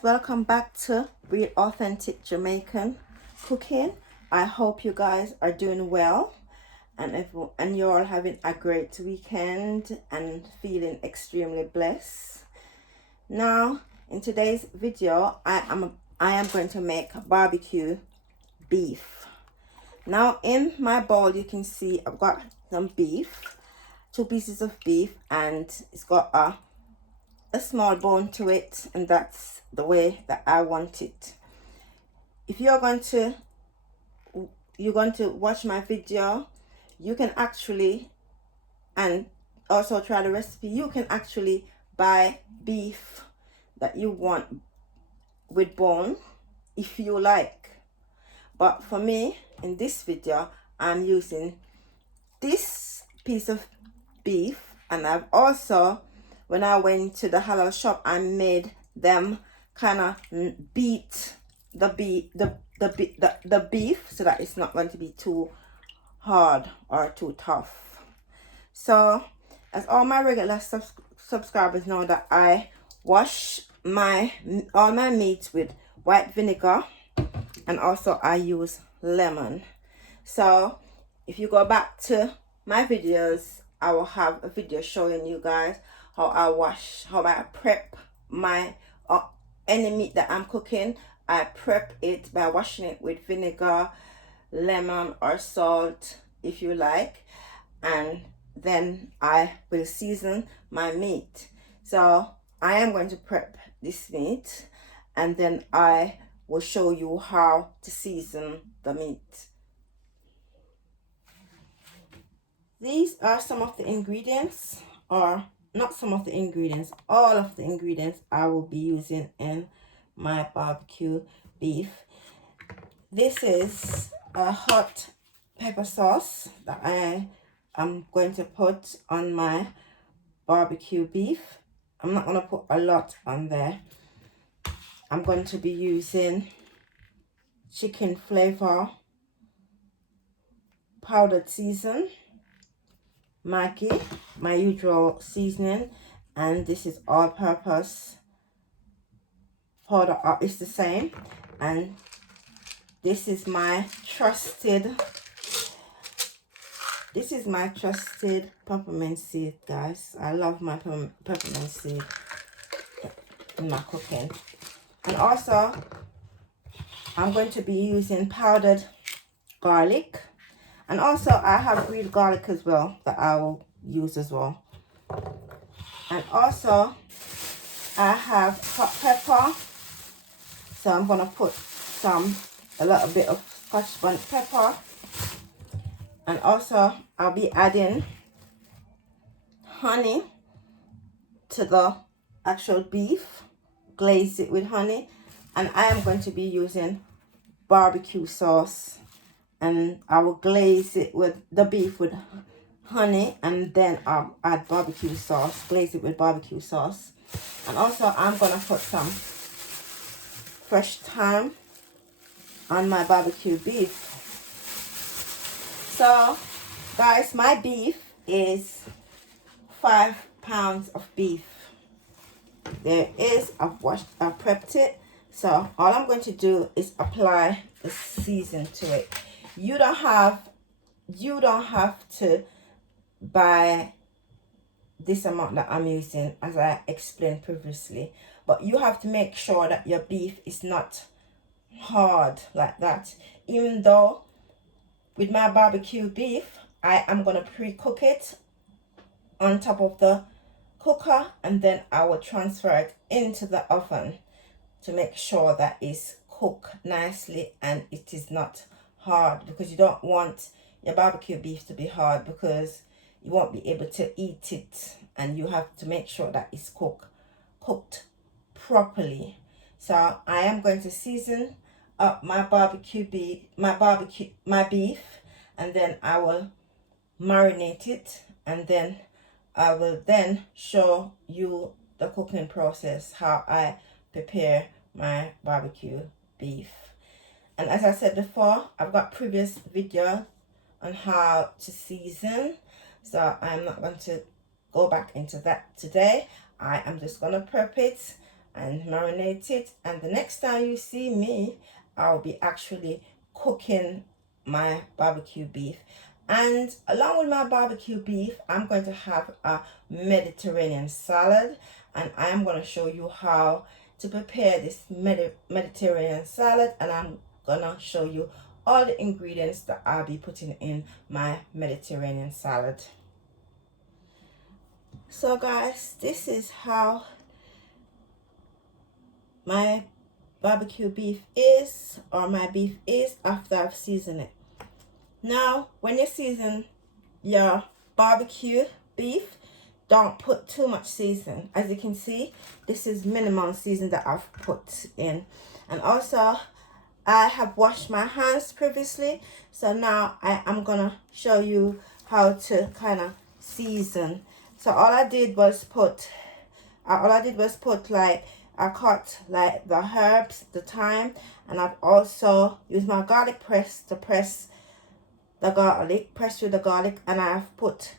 guys, welcome back to Real Authentic Jamaican Cooking. I hope you guys are doing well and you're all having a great weekend and feeling extremely blessed. Now, in today's video, I am going to make barbecue beef. Now, in my bowl, you can see I've got some beef, 2 pieces of beef, and it's got a small bone to it, and that's the way that I want it. If you're going to watch my video, you can actually, and also try the recipe, you can actually buy beef that you want with bone if you like. But for me, in this video, I'm using this piece of beef, and I've also, when I went to the halal shop, I made them kind of beat the beef so that it's not going to be too hard or too tough. So, as all my regular subscribers know, that I wash all my meats with white vinegar, and also I use lemon. So, if you go back to my videos, I will have a video showing you guys how I prep my any meat that I'm cooking. I prep it by washing it with vinegar, lemon, or salt if you like, and then I will season my meat. So I am going to prep this meat, and then I will show you how to season the meat. These are some of the ingredients, or not some of the ingredients, all of the ingredients I will be using in my barbecue beef. This is a hot pepper sauce that I am going to put on my barbecue beef. I'm not going to put a lot on there. I'm going to be using chicken flavor, powdered season, Maggi, my usual seasoning, and this is all-purpose powder. It's the same, and this is my trusted peppermint seed, guys. I love my peppermint seed in my cooking. And also, I'm going to be using powdered garlic. And also, I have green garlic as well that I will use as well. And also, I have hot pepper. So I'm going to put a little bit of Scotch Bonnet pepper. And also, I'll be adding honey to the actual beef. Glaze it with honey. And I am going to be using barbecue sauce. And I will glaze it with the beef with honey, and then I'll add barbecue sauce, glaze it with barbecue sauce. And also I'm going to put some fresh thyme on my barbecue beef. So guys, my beef is 5 pounds of beef. I've prepped it. So all I'm going to do is apply the season to it. You don't have to buy this amount that I'm using, as I explained previously, but you have to make sure that your beef is not hard like that. Even though with my barbecue beef, I am going to pre-cook it on top of the cooker, and then I will transfer it into the oven to make sure that it's cooked nicely and it is not hard, because you don't want your barbecue beef to be hard, because you won't be able to eat it, and you have to make sure that it's cooked properly. So I am going to season up my beef, and then I will marinate it, and then I will then show you the cooking process, how I prepare my barbecue beef. And as I said before, I've got previous video on how to season, so I'm not going to go back into that today. I am just going to prep it and marinate it. And the next time you see me, I'll be actually cooking my barbecue beef. And along with my barbecue beef, I'm going to have a Mediterranean salad, and I am going to show you how to prepare this Mediterranean salad, and I'm gonna show you all the ingredients that I'll be putting in my Mediterranean salad. So guys, this is how my barbecue beef is, or my beef is, after I've seasoned it. Now when you season your barbecue beef, don't put too much season. As you can see, this is minimum season that I've put in. And also I have washed my hands previously, so now I am gonna show you how to kind of season. So all I did was put like, I cut like the herbs, the thyme, and I've also used my garlic press to press the garlic, press through the garlic, and I've put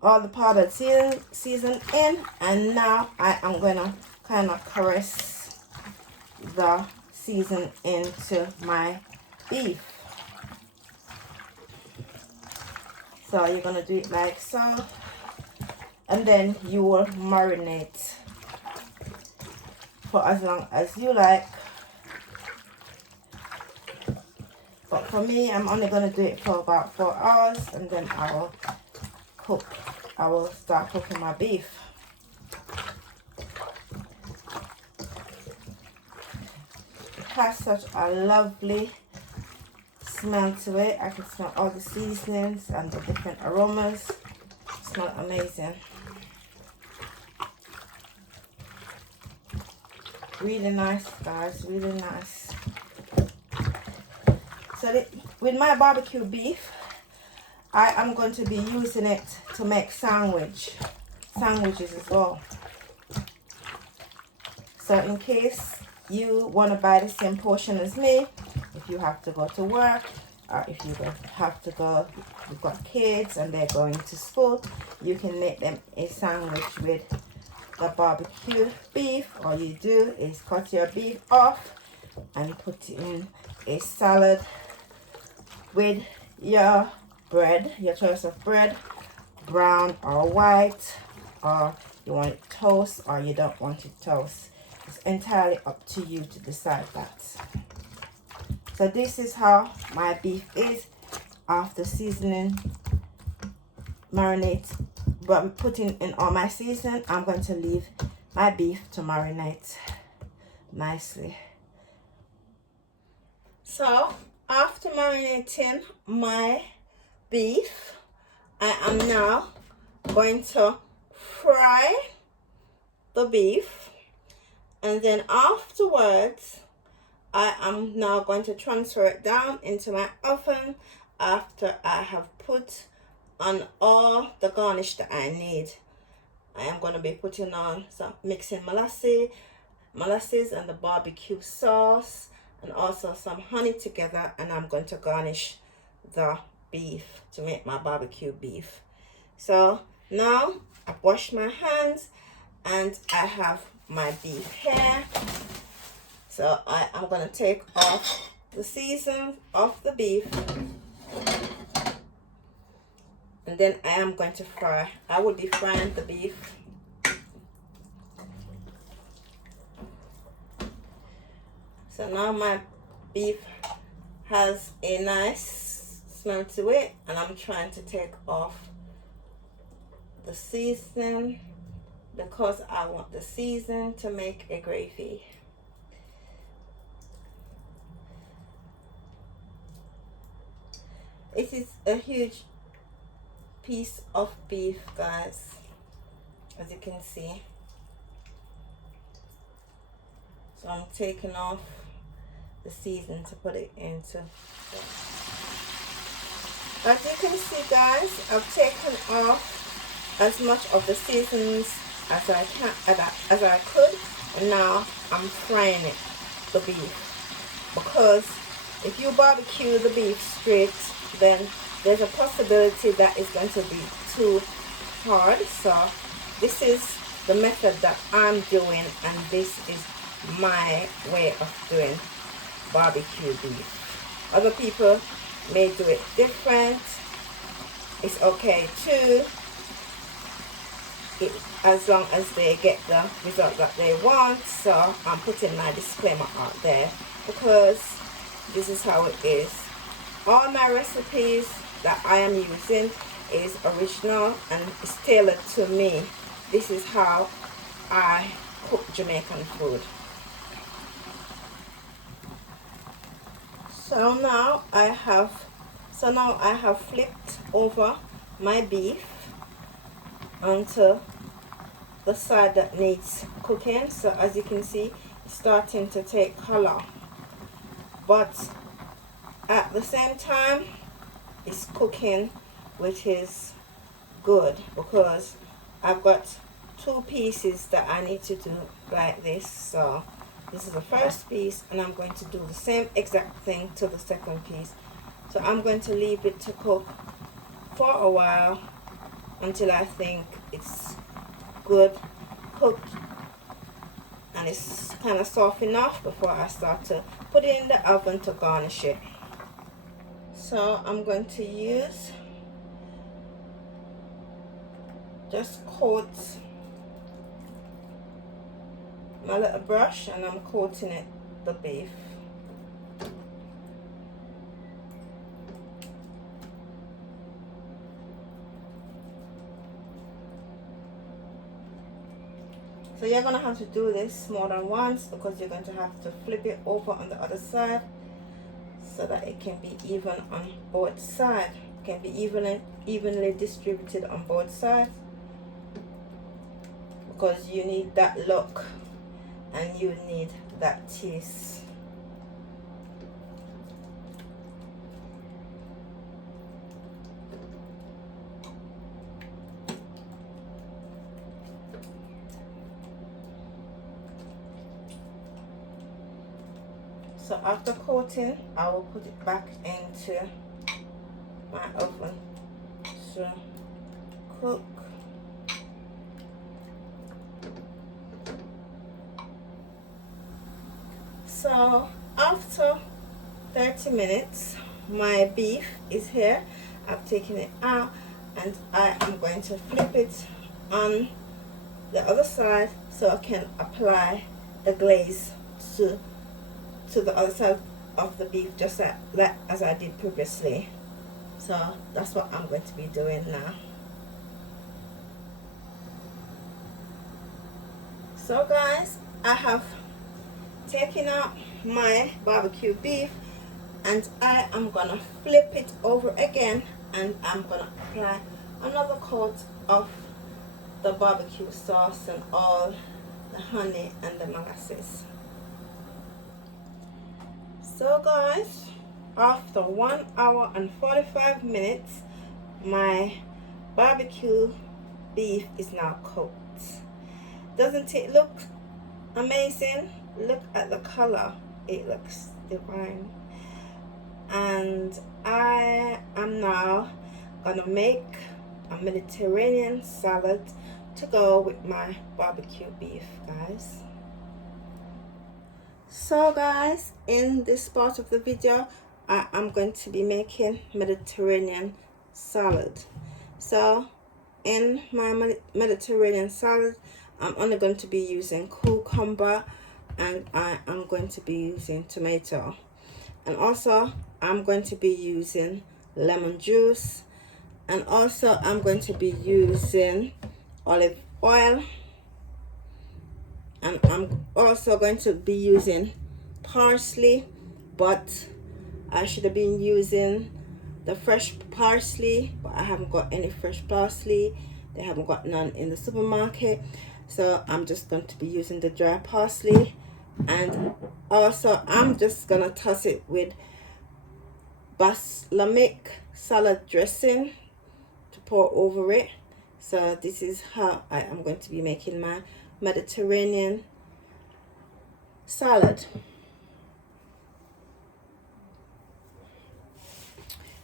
all the powdered season in, and now I am gonna kind of caress the season into my beef. So you're gonna do it like so, and then you will marinate for as long as you like. But for me, I'm only gonna do it for about 4 hours, and then I will start cooking my beef. It has such a lovely smell to it. I can smell all the seasonings and the different aromas. It smells amazing. Really nice, guys, really nice. So with my barbecue beef, I am going to be using it to make sandwiches as well. So in case you want to buy the same portion as me, if you have to go to work, or if you have to go, you've got kids and they're going to school, you can make them a sandwich with the barbecue beef. All you do is cut your beef off and put in a salad with your bread, your choice of bread, brown or white, or you want it toast or you don't want it toast. It's entirely up to you to decide that. So this is how my beef is after seasoning, marinate, but putting in all my seasoning. I'm going to leave my beef to marinate nicely. So after marinating my beef, I am now going to fry the beef, and then afterwards I am now going to transfer it down into my oven after I have put on all the garnish that I need. I am going to be putting on some mixing molasses and the barbecue sauce, and also some honey together, and I'm going to garnish the beef to make my barbecue beef. So now I've washed my hands and I have my beef here. So I am going to take off the season of the beef, and then I am going to fry. I will be frying the beef. So now my beef has a nice smell to it, and I'm trying to take off the seasoning because I want the season to make a gravy. It is a huge piece of beef, guys, as you can see. So I'm taking off the season to put it into. As you can see, guys, I've taken off as much of the seasons as I could, and now I'm frying it, the beef, because if you barbecue the beef straight, then there's a possibility that it's going to be too hard. So this is the method that I'm doing, and this is my way of doing barbecue beef. Other people may do it different. It's okay too, as long as they get the result that they want. So I'm putting my disclaimer out there because this is how it is. All my recipes that I am using is original and is tailored to me. This is how I cook Jamaican food. So now I have flipped over my beef onto the side that needs cooking. So as you can see, it's starting to take color, but at the same time it's cooking, which is good because I've got two pieces that I need to do like this. So this is the first piece, and I'm going to do the same exact thing to the second piece. So I'm going to leave it to cook for a while until I think it's good cooked and it's kind of soft enough before I start to put it in the oven to garnish it. So I'm going to use just coat my little brush, and I'm coating it the beef. So you're gonna have to do this more than once because you're going to have to flip it over on the other side so that it can be even on both sides. It can be evenly distributed on both sides because you need that look and you need that taste. So after coating, I will put it back into my oven to cook. So after 30 minutes, my beef is here. I've taken it out and I am going to flip it on the other side so I can apply the glaze to the other side of the beef, just like as I did previously. So that's what I'm going to be doing now. So guys, I have taken out my barbecue beef and I am gonna flip it over again, and I'm gonna apply another coat of the barbecue sauce and all the honey and the molasses. So guys, after 1 hour and 45 minutes, my barbecue beef is now cooked. Doesn't it look amazing? Look at the color, it looks divine. And I am now gonna make a Mediterranean salad to go with my barbecue beef, guys. So guys, in this part of the video, I am going to be making Mediterranean salad. So in my Mediterranean salad, I'm only going to be using cucumber, and I am going to be using tomato, and also I'm going to be using lemon juice, and also I'm going to be using olive oil, and I'm also going to be using parsley, but I should have been using the fresh parsley, but I haven't got any fresh parsley. They haven't got none in the supermarket, so I'm just going to be using the dry parsley. And also I'm just gonna toss it with balsamic salad dressing to pour over it. So this is how I am going to be making my Mediterranean salad.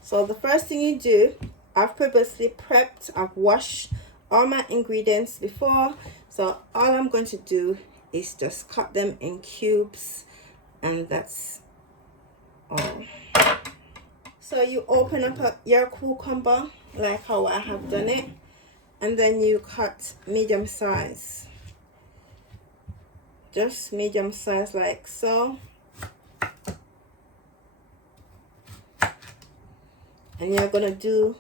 So the first thing you do, I've previously prepped, I've washed all my ingredients before, so all I'm going to do is just cut them in cubes, and that's all. So you open up your cucumber like how I have done it, and then you cut medium size, just medium size like so. And you're gonna do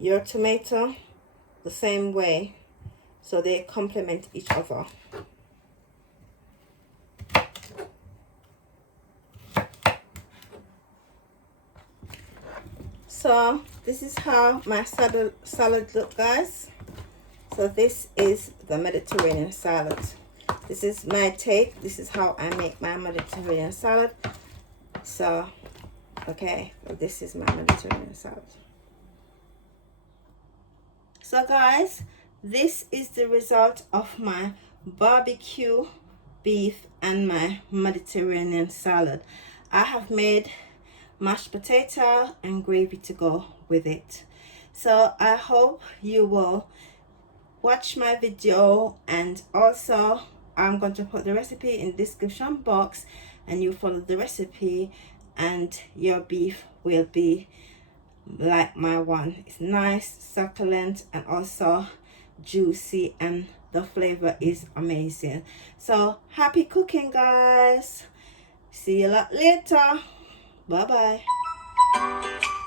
your tomato the same way, so they complement each other. So this is how my salad look, guys. So this is the Mediterranean salad. This is my take. This is how I make my Mediterranean salad. So okay, so this is my Mediterranean salad. So guys, this is the result of my barbecue beef and my Mediterranean salad. I have made mashed potato and gravy to go with it. So I hope you will watch my video, and also I'm going to put the recipe in the description box, and you follow the recipe and your beef will be like my one. It's nice, succulent, and also juicy, and the flavor is amazing. So happy cooking, guys. See you a lot later. Bye bye.